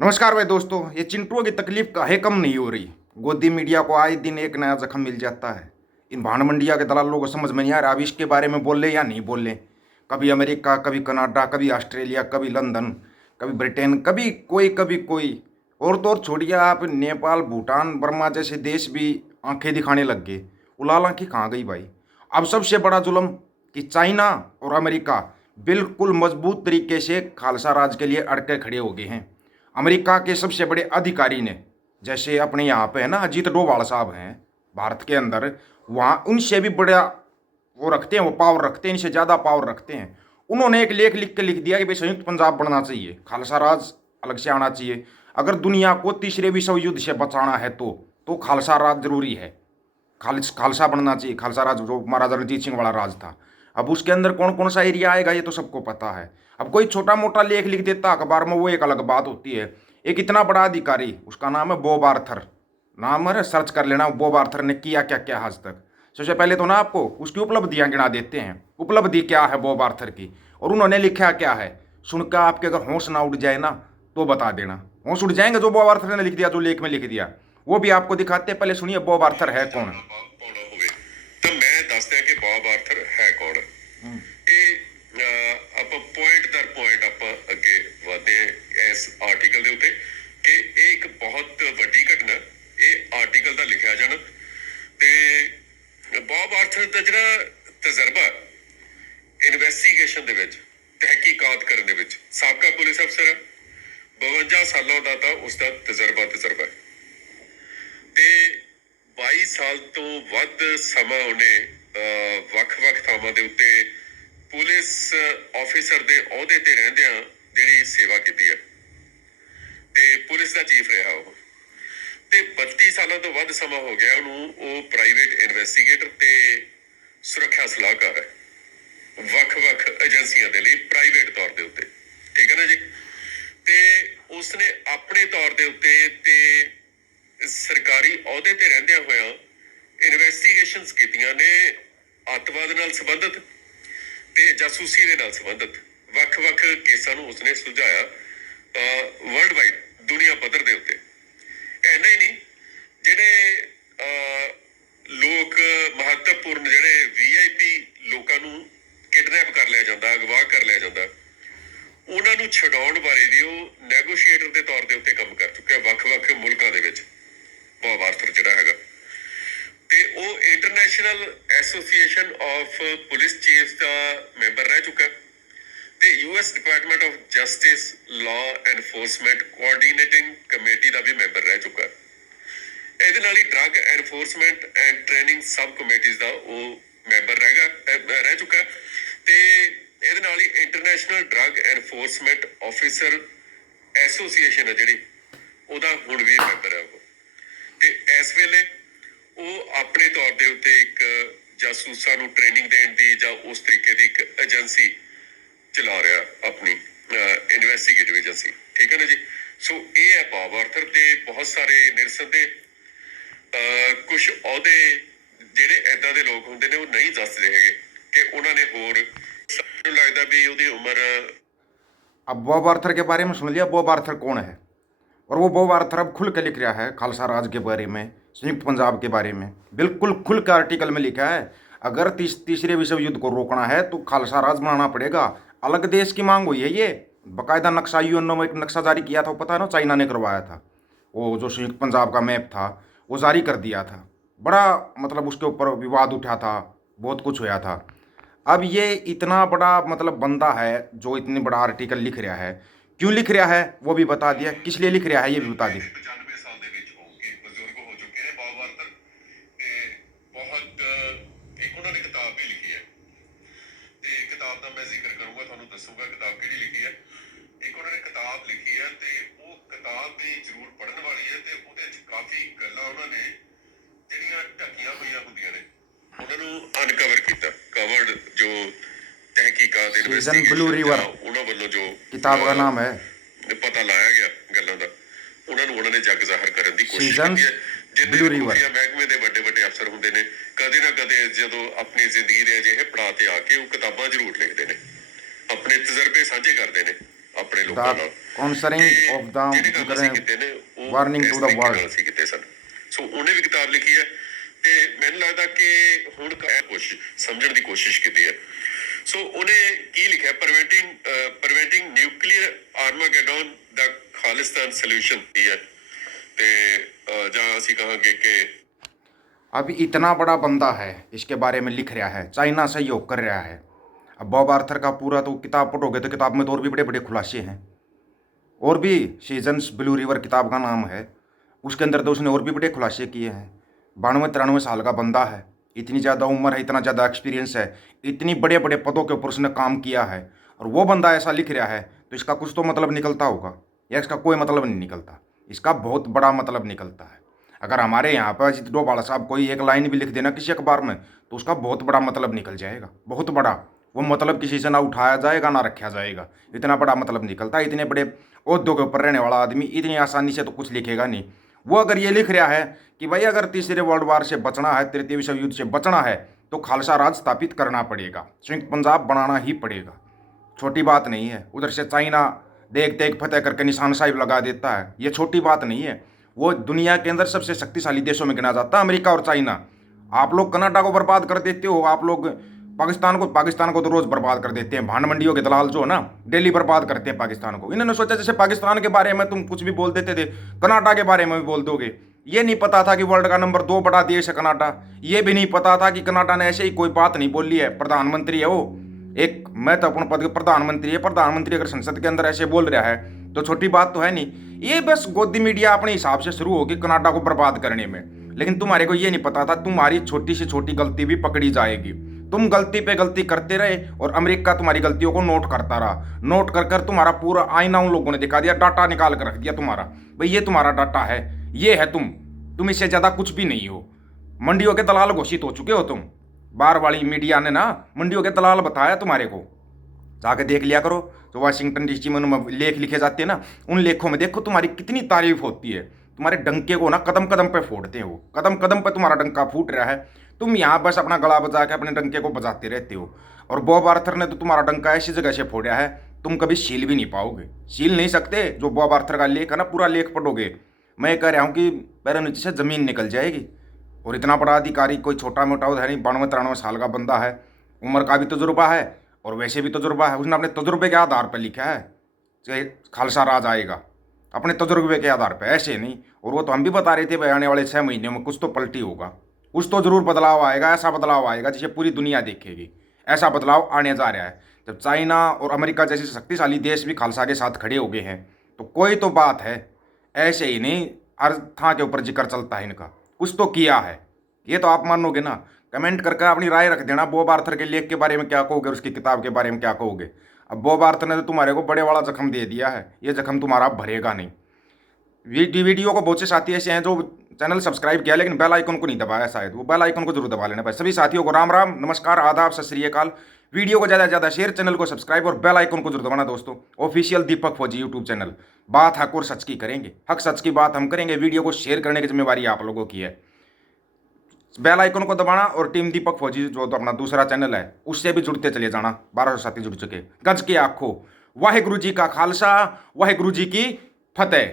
नमस्कार भाई दोस्तों। ये चिंटुओं की तकलीफ काहे कम नहीं हो रही। गोदी मीडिया को आए दिन एक नया जख्म मिल जाता है। इन भांड मंडिया के दलालों को समझ में नहीं आ रहा अब इसके बारे में बोल ले या नहीं बोल ले। कभी अमेरिका, कभी कनाडा, कभी ऑस्ट्रेलिया, कभी लंदन, कभी ब्रिटेन, कभी कोई। और तो और छोड़िए, आप नेपाल, भूटान, बर्मा जैसे देश भी आंखें दिखाने लग गए। उलाल आंखें कहाँ गई भाई। अब सबसे बड़ा जुल्म कि चाइना और अमेरिका बिल्कुल मजबूत तरीके से खालसा राज के लिए अड़के खड़े हो गए हैं। अमेरिका के सबसे बड़े अधिकारी ने, जैसे अपने यहाँ पे है ना अजीत डोभाल साहब हैं भारत के अंदर, वहाँ उनसे भी बड़ा वो रखते हैं, वो पावर रखते हैं, इनसे ज़्यादा पावर रखते हैं। उन्होंने एक लेख लिख के लिख दिया कि भाई संयुक्त पंजाब बनना चाहिए, खालसा राज अलग से आना चाहिए। अगर दुनिया को तीसरे विश्व युद्ध से बचाना है तो खालसा राज जरूरी है। खालसा बनना चाहिए, खालसा राज जो महाराजा रणजीत सिंह वाला राज था। अब उसके अंदर कौन कौन सा एरिया आएगा ये तो सबको पता है। अब कोई छोटा मोटा लेख लिख देता अखबार में, वो एक अलग बात होती है। एक इतना बड़ा अधिकारी, उसका नाम है बॉब आर्थर। नाम है, सर्च कर लेना बॉब आर्थर ने किया क्या क्या आज तक। सबसे पहले तो ना आपको उसकी उपलब्धियां गिना देते हैं, उपलब्धि क्या है बॉब आर्थर की, और उन्होंने लिखा क्या है। सुनकर आपके अगर होश ना उड़ जाए ना तो बता देना। होश उड़ जाएंगे जो बॉब आर्थर ने लिख दिया, जो लेख में लिख दिया, वो भी आपको दिखाते हैं। पहले सुनिए बॉब आर्थर है कौन। ਤਾਂ ਮੈਂ ਦੱਸਦਾ ਕਿ ਬੌਬ ਆਰਥਰ ਹੈ ਕੌਣ। ਇਹ ਆਪਾਂ ਪੁਆਇੰਟ ਦਰ ਪੁਆਇੰਟ ਆਪਾਂ ਅੱਗੇ ਵਧਦੇ ਹਾਂ ਇਸ ਆਰਟੀਕਲ ਦੇ ਉੱਤੇ ਕਿ ਇਹ ਇੱਕ ਬਹੁਤ ਵੱਡੀ ਘਟਨਾ ਇਹ ਆਰਟੀਕਲ ਦਾ ਲਿਖਿਆ ਜਾਣਾ। ਤੇ ਬੌਬ ਆਰਥਰ ਦਾ ਜਿਹੜਾ ਤਜਰਬਾ ਇਨਵੈਸਟੀਗੇਸ਼ਨ ਦੇ ਵਿੱਚ, ਤਹਿਕੀਕਾਤ ਕਰਨ ਦੇ ਵਿੱਚ, ਸਾਬਕਾ ਪੁਲਿਸ ਅਫਸਰ 52 ਸਾਲਾਂ ਦਾ ਤਾਂ ਉਸਦਾ ਤਜਰਬਾ ਹੈ ਤੇ 22 ਸਾਲ ਤੋਂ ਵੱਧ ਸਮਾਂ ਉਹਨੇ ਵੱਖ-ਵੱਖ ਥਾਵਾਂ ਦੇ ਉੱਤੇ ਪੁਲਿਸ ਆਫੀਸਰ ਦੇ ਅਹੁਦੇ ਤੇ ਰਹਿੰਦਿਆਂ ਜਿਹੜੀ ਸੇਵਾ ਕੀਤੀ ਹੈ ਤੇ ਪੁਲਿਸ ਦਾ ਚੀਫ ਰਿਹਾ ਉਹ। ਤੇ 32 ਸਾਲਾਂ ਤੋਂ ਵੱਧ ਸਮਾਂ ਹੋ ਗਿਆ ਉਹਨੂੰ। ਉਹ ਪ੍ਰਾਈਵੇਟ ਇਨਵੈਸਟੀਗੇਟਰ ਤੇ ਸੁਰੱਖਿਆ ਸਲਾਹਕਾਰ ਹੈ ਵੱਖ-ਵੱਖ ਏਜੰਸੀਆਂ ਦੇ ਲਈ ਪ੍ਰਾਈਵੇਟ ਤੌਰ ਦੇ ਉੱਤੇ, ਠੀਕ ਹੈ ਨਾ ਜੀ। ਤੇ ਉਸਨੇ ਆਪਣੇ ਤੌਰ ਦੇ ਉੱਤੇ ਤੇ ਸਰਕਾਰੀ ਅਹੁਦੇ ਤੇ ਰਹਿੰਦਿਆਂ ਹੋਇਆਂ ਇਨਵੈਸਟੀਗੇਸ਼ਨਸ ਕੀਤੀਆਂ ਨੇ ਅੱਤਵਾਦ ਨਾਲ ਸੰਬੰਧਿਤ ਤੇ ਜਾਸੂਸੀ ਦੇ ਨਾਲ ਸੰਬੰਧਿਤ ਵੱਖ-ਵੱਖ ਕੇਸਾਂ ਨੂੰ ਉਸਨੇ ਸੁਲਝਾਇਆ ਵਰਲਡ ਵਾਈਡ, ਦੁਨੀਆ ਪੱਧਰ ਦੇ ਉੱਤੇ। ਇੰਨਾ ਹੀ ਨਹੀਂ, ਜਿਹੜੇ ਲੋਕ ਮਹੱਤਵਪੂਰਨ, ਜਿਹੜੇ VIP ਲੋਕਾਂ ਨੂੰ ਕਿਡਨੈਪ ਕਰ ਲਿਆ ਜਾਂਦਾ, ਅਗਵਾ ਕਰ ਲਿਆ ਜਾਂਦਾ, ਉਹਨਾਂ ਨੂੰ ਛਡਾਉਣ ਬਾਰੇ ਵੀ ਉਹ ਨੈਗੋਸ਼ੀਏਟਰ ਦੇ ਤੌਰ ਦੇ ਉੱਤੇ ਕੰਮ ਕਰ ਚੁੱਕਿਆ ਵੱਖ-ਵੱਖ ਮੁਲਕਾਂ ਦੇ ਵਿੱਚ। ਬੌਬ ਆਰਥਰ ਜਿਹੜਾ ਹੈਗਾ ਤੇ ਉਹ international association of police chief ਦਾ ਮੈਂਬਰ ਰਹਿ ਚੁੱਕਾ ਤੇ US department of justice law enforcement coordinating committee ਦਾ ਵੀ ਮੈਂਬਰ ਰਹਿ ਚੁੱਕਾ। ਇਹਦੇ ਨਾਲ ਹੀ drug enforcement and training subcommittees ਦਾ ਉਹ ਮੈਂਬਰ ਰਹਿ ਚੁੱਕਾ ਤੇ ਇਹਦੇ ਨਾਲ ਹੀ international drug enforcement officer association ਹੈ ਜਿਹੜੀ, ਉਹਦਾ ਹੁਣ ਵੀ ਮੈਂਬਰ ਹੈ ਉਹ। ਤੇ ਇਸ ਵੇਲੇ ਉਹ ਆਪਣੇ ਤੌਰ ਦੇ ਉੱਤੇ ਇੱਕ ਜਾਸੂਸਾਂ ਨੂੰ ਟ੍ਰੇਨਿੰਗ ਦੇਣ ਦੀ ਜਾਂ ਉਸ ਤਰੀਕੇ ਦੀ ਇੱਕ ਏਜੰਸੀ ਚਲਾ ਰਿਹਾ, ਆਪਣੀ ਇਨਵੈਸਟੀਗੇਟਿਵ ਏਜੰਸੀ, ਠੀਕ ਹੈ ਨਾ ਜੀ। ਸੋ ਇਹ ਹੈ ਬੌਬ ਆਰਥਰ ਤੇ ਬਹੁਤ ਸਾਰੇ ਨਿਰਸਨ ਦੇ ਕੁਝ ਅਹੁਦੇ ਜਿਹੜੇ ਏਦਾਂ ਦੇ ਲੋਕ ਹੁੰਦੇ ਨੇ ਉਹ ਨਹੀਂ ਦੱਸਦੇ ਹੈਗੇ ਕਿ ਉਹਨਾਂ ਨੇ ਹੋਰ। ਮੈਨੂੰ ਲੱਗਦਾ ਵੀ ਉਹਦੀ ਉਮਰ। अब बॉब आर्थर के बारे में सुन लिया, बॉब आर्थर कौन है। और वो बॉब आर्थर अब खुल के लिख रहा है खालसा राज के बारे में, संयुक्त पंजाब के बारे में, बिल्कुल खुल के आर्टिकल में लिखा है। अगर तीसरे विश्व युद्ध को रोकना है तो खालसा राज बनाना पड़ेगा। अलग देश की मांग हुई है ये, बाकायदा नक्शा UN में एक नक्शा जारी किया था, वो पता है ना, चाइना ने करवाया था। वो जो संयुक्त पंजाब का मैप था वो जारी कर दिया था। बड़ा मतलब उसके ऊपर विवाद उठा था, बहुत कुछ हुआ था। अब ये इतना बड़ा मतलब बंदा है जो इतनी बड़ा आर्टिकल लिख रहा है, क्यों लिख रहा है वो भी बता दिया, किस लिए लिख रहा है ये भी बता दिया। 95 ਸਾਲ ਦੇ ਵਿੱਚ ਹੋਊਗੇ, ਬਜ਼ੁਰਗ ਹੋ ਚੁੱਕੇ ਨੇ ਬੌਬ ਆਰਥਰ ਤੇ ਬਹੁਤ ਇੱਕ ਉਹਨਾਂ ਨੇ ਕਿਤਾਬ ਵੀ ਲਿਖੀ ਹੈ ਤੇ ਕਿਤਾਬ ਦਾ ਮੈਂ ਜ਼ਿਕਰ ਕਰੂੰਗਾ, ਤੁਹਾਨੂੰ ਦੱਸੂਗਾ ਕਿਤਾਬ ਕਿਹੜੀ ਲਿਖੀ ਹੈ। ਇੱਕ ਉਹਨਾਂ ਨੇ ਕਿਤਾਬ ਲਿਖੀ ਹੈ ਤੇ ਉਹ ਕਿਤਾਬ ਵੀ ਜ਼ਰੂਰ ਪੜ੍ਹਨ ਵਾਲੀ ਹੈ ਤੇ ਉਹਦੇ 'ਚ ਕਾਫੀ ਗੱਲਾਂ ਉਹਨਾਂ ਨੇ ਜਿਹੜੀਆਂ ਢੱਕੀਆਂ ਹੋਈਆਂ ਹੁੰਦੀਆਂ ਨੇ ਉਹਨਾਂ ਨੂੰ ਅਨਕਵਰ ਕੀਤਾ। ਕਵਰਡ ਜੋ ਤਹਿਕੀਕਾਤ ਇਨਵੈਸਟੀਗੇਸ਼ਨ ਉਹਨਾਂ ਵੱਲੋਂ ਜੋ किताब का नाम है ਪਤਾ ਲਾਇਆ ਗਿਆ ਗੱਲਾਂ ਦਾ, ਉਹਨਾਂ ਨੇ ਜੱਗ ਜ਼ਾਹਰ ਕਰਨ ਦੀ ਕੋਸ਼ਿਸ਼ ਸੀਜ਼ਨ ਕੀਤੀ ਹੈ। ਬਲੂ ਜਿੰਨੇ ਰਿਵਰ ਮਹਿਕਮੇ ਦੇ ਵੱਡੇ ਅਫਸਰ ਹੁੰਦੇ ਨੇ, ਕਦੇ ਨਾ ਕਦੇ ਜਦੋਂ ਆਪਣੀ ਜ਼ਿੰਦਗੀ ਦੇ ਅਜਿਹੇ ਪੜਾਅ ਤੇ ਆ ਕੇ ਉਹ ਕਿਤਾਬਾਂ ਜ਼ਰੂਰ ਲਿਖਦੇ ਨੇ, ਆਪਣੇ ਤਜਰਬੇ ਸਾਂਝੇ ਕਰਦੇ ਨੇ ਆਪਣੇ ਲੋਕਾਂ ਨਾਲ। Sponsoring of the ਜਿਹੜੇ ਕੰਮ ਅਸੀਂ ਕੀਤੇ ਨੇ ਉਹ warning ਇਸ to the ਤਰੀਕੇ world। ਨਾਲ ਅਸੀਂ ਕੀਤੇ ਸਨ। ਸੋ ਉਹਨੇ ਵੀ ਕਿਤਾਬ ਲਿਖੀ ਹੈ ਤੇ ਮੈਨੂੰ ਲੱਗਦਾ ਕਿ ਹੁਣ ਕੋਸ਼ਿਸ਼ ਸਮਝਣ ਦੀ ਕੋਸ਼ਿਸ਼ ਕੀਤੀ ਹੈ। ਸੋ ਉਹਨੇ ਕੀ ਲਿਖਿਆ, ਪ੍ਰੀਵੈਂਟਿੰਗ ਨਿਊਕਲੀਅਰ ਆਰਮਾਗੇਡਨ ਦਾ ਖਾਲਿਸਤਾਨ ਸੋਲੂਸ਼ਨ ਕੀ ਹੈ ਤੇ ਜਾਂ ਅਸੀਂ ਕਹਾਂਗੇ कि अब इतना बड़ा बंदा है, इसके बारे में लिख रहा है, चाइना सहयोग कर रहा है। अब बॉब आर्थर का पूरा तो किताब पढ़ोगे तो किताब में तो और भी बड़े बड़े खुलासे हैं, और भी सीजन्स ब्लू रिवर किताब का नाम है, उसके अंदर तो उसने और भी बड़े खुलासे किए हैं। 92-93 साल का बंदा है, इतनी ज़्यादा उम्र है, इतना ज़्यादा एक्सपीरियंस है, इतनी बड़े बड़े पदों के ऊपर उसने काम किया है, और वो बंदा ऐसा लिख रहा है तो इसका कुछ तो मतलब निकलता होगा, या इसका कोई मतलब नहीं निकलता। इसका बहुत बड़ा मतलब निकलता है। अगर हमारे यहाँ पर अजीत डोभाल साहब कोई एक लाइन भी लिख देना किसी अखबार में तो उसका बहुत बड़ा मतलब निकल जाएगा, बहुत बड़ा। वो मतलब किसी से ना उठाया जाएगा ना रखा जाएगा, इतना बड़ा मतलब निकलता है। इतने बड़े ओहदों के ऊपर रहने वाला आदमी इतनी आसानी से तो कुछ लिखेगा नहीं। वो अगर ये लिख रहा है कि भाई अगर तीसरे वर्ल्ड वार से बचना है, तृतीय विश्व युद्ध से बचना है तो खालसा राज स्थापित करना पड़ेगा, संयुक्त पंजाब बनाना ही पड़ेगा, छोटी बात नहीं है। उधर से चाइना देख देख फतेह करके निशान साहिब लगा देता है, ये छोटी बात नहीं है। वो दुनिया के अंदर सबसे शक्तिशाली देशों में गिना जाता है, अमेरिका और चाइना। आप लोग कनाडा को बर्बाद कर देते हो, आप लोग पाकिस्तान को तो रोज़ बर्बाद कर देते हैं। भांड मंडियों के दलाल जो है ना, डेली बर्बाद करते हैं पाकिस्तान को। इन्होंने सोचा जैसे पाकिस्तान के बारे में तुम कुछ भी बोल देते थे, कनाडा के बारे में भी बोल दोगे। ये नहीं पता था कि वर्ल्ड का नंबर 2 बड़ा देश है कनाडा। ये भी नहीं पता था कि कनाडा ने ऐसे ही कोई बात नहीं बोली है। प्रधानमंत्री है वो, एक महत्वपूर्ण पद के प्रधानमंत्री है। प्रधानमंत्री अगर संसद के अंदर ऐसे बोल रहा है तो छोटी बात तो है नहीं। ये बस गोदी मीडिया अपने हिसाब से शुरू होगी कनाडा को बर्बाद करने में, लेकिन तुम्हारे को ये नहीं पता था तुम्हारी छोटी से छोटी गलती भी पकड़ी जाएगी। तुम गलती पे गलती करते रहे और अमेरिका तुम्हारी गलतियों को नोट करता रहा। नोट कर कर तुम्हारा पूरा आईना उन लोगों ने दिखा दिया, डाटा निकाल कर रख दिया तुम्हारा, भाई ये तुम्हारा डाटा है, ये है तुम इससे ज़्यादा कुछ भी नहीं हो। मंडियों के दलाल घोषित हो चुके हो तुम। बाहर वाली मीडिया ने ना मंडियों के दलाल बताया तुम्हारे को, जाके देख लिया करो। जो वाशिंगटन डीसी में लेख लिखे जाते हैं ना, उन लेखों में देखो तुम्हारी कितनी तारीफ होती है। तुम्हारे डंके को ना कदम कदम पे फोड़ते हैं वो, कदम कदम पे तुम्हारा डंका फूट रहा है। तुम यहाँ बस अपना गला बजा के अपने डंके को बजाते रहते हो। और बॉब आर्थर ने तो तुम्हारा डंका ऐसी जगह से फोड़ा है तुम कभी सील भी नहीं पाओगे, सील नहीं सकते। जो बॉब आर्थर का लेख है ना, पूरा लेख पढ़ोगे, मैं कह रहा हूँ कि पैरों नीचे से ज़मीन निकल जाएगी। और इतना बड़ा अधिकारी कोई छोटा मोटा है नहीं, 92-93 साल का बंदा है, उम्र का भी तजुर्बा है और वैसे भी तजुर्बा है। उसने अपने तजुर्बे के आधार पर लिखा है कि खालसा राज आएगा, अपने तजुर्बे के आधार पर, ऐसे नहीं। और वो तो हम भी बता रहे थे भाई आने वाले 6 महीने में कुछ तो पलटी होगा, कुछ तो जरूर बदलाव आएगा। ऐसा बदलाव आएगा जिसे पूरी दुनिया देखेगी, ऐसा बदलाव आने जा रहा है। जब चाइना और अमेरिका जैसे शक्तिशाली देश भी खालसा के साथ खड़े हो गए हैं तो कोई तो बात है, ऐसे ही नहीं अर्था के ऊपर जिक्र चलता है इनका, कुछ तो किया है। ये तो आप मानोगे ना, कमेंट करके अपनी राय रख देना। बॉब आर्थर के लेख के बारे में क्या कहोगे, उसकी किताब के बारे में क्या कहोगे। अब बॉब आर्थर ने तो तुम्हारे को बड़े वाला जख्म दे दिया है, ये जख्म तुम्हारा भरेगा नहीं। वीडियो को बहुत से साथी ऐसे हैं जो चैनल सब्सक्राइब किया लेकिन बेल आइकन को नहीं दबाया, शायद वो बेल आइकन को जरूर दबा लेना भाई। सभी साथियों को राम राम, नमस्कार, आदाब, सत श्री अकाल। वीडियो को ज़्यादा से ज़्यादा शेयर, चैनल को सब्सक्राइब और बेल आइकन को जरूर दबाना दोस्तों। ऑफिशियल दीपक फौजी यूट्यूब चैनल, बात हक और सच की करेंगे, हक सच की बात हम करेंगे। वीडियो को शेयर करने की जिम्मेवारी आप लोगों की है। बेल आइकन को दबाना और टीम दीपक फौजी जो तो अपना दूसरा चैनल है उससे भी जुड़ते चले जाना। 1200 साथी जुड़ चुके। गज के आखो, वाहेगुरु जी का खालसा, वाहेगुरु जी की फतेह।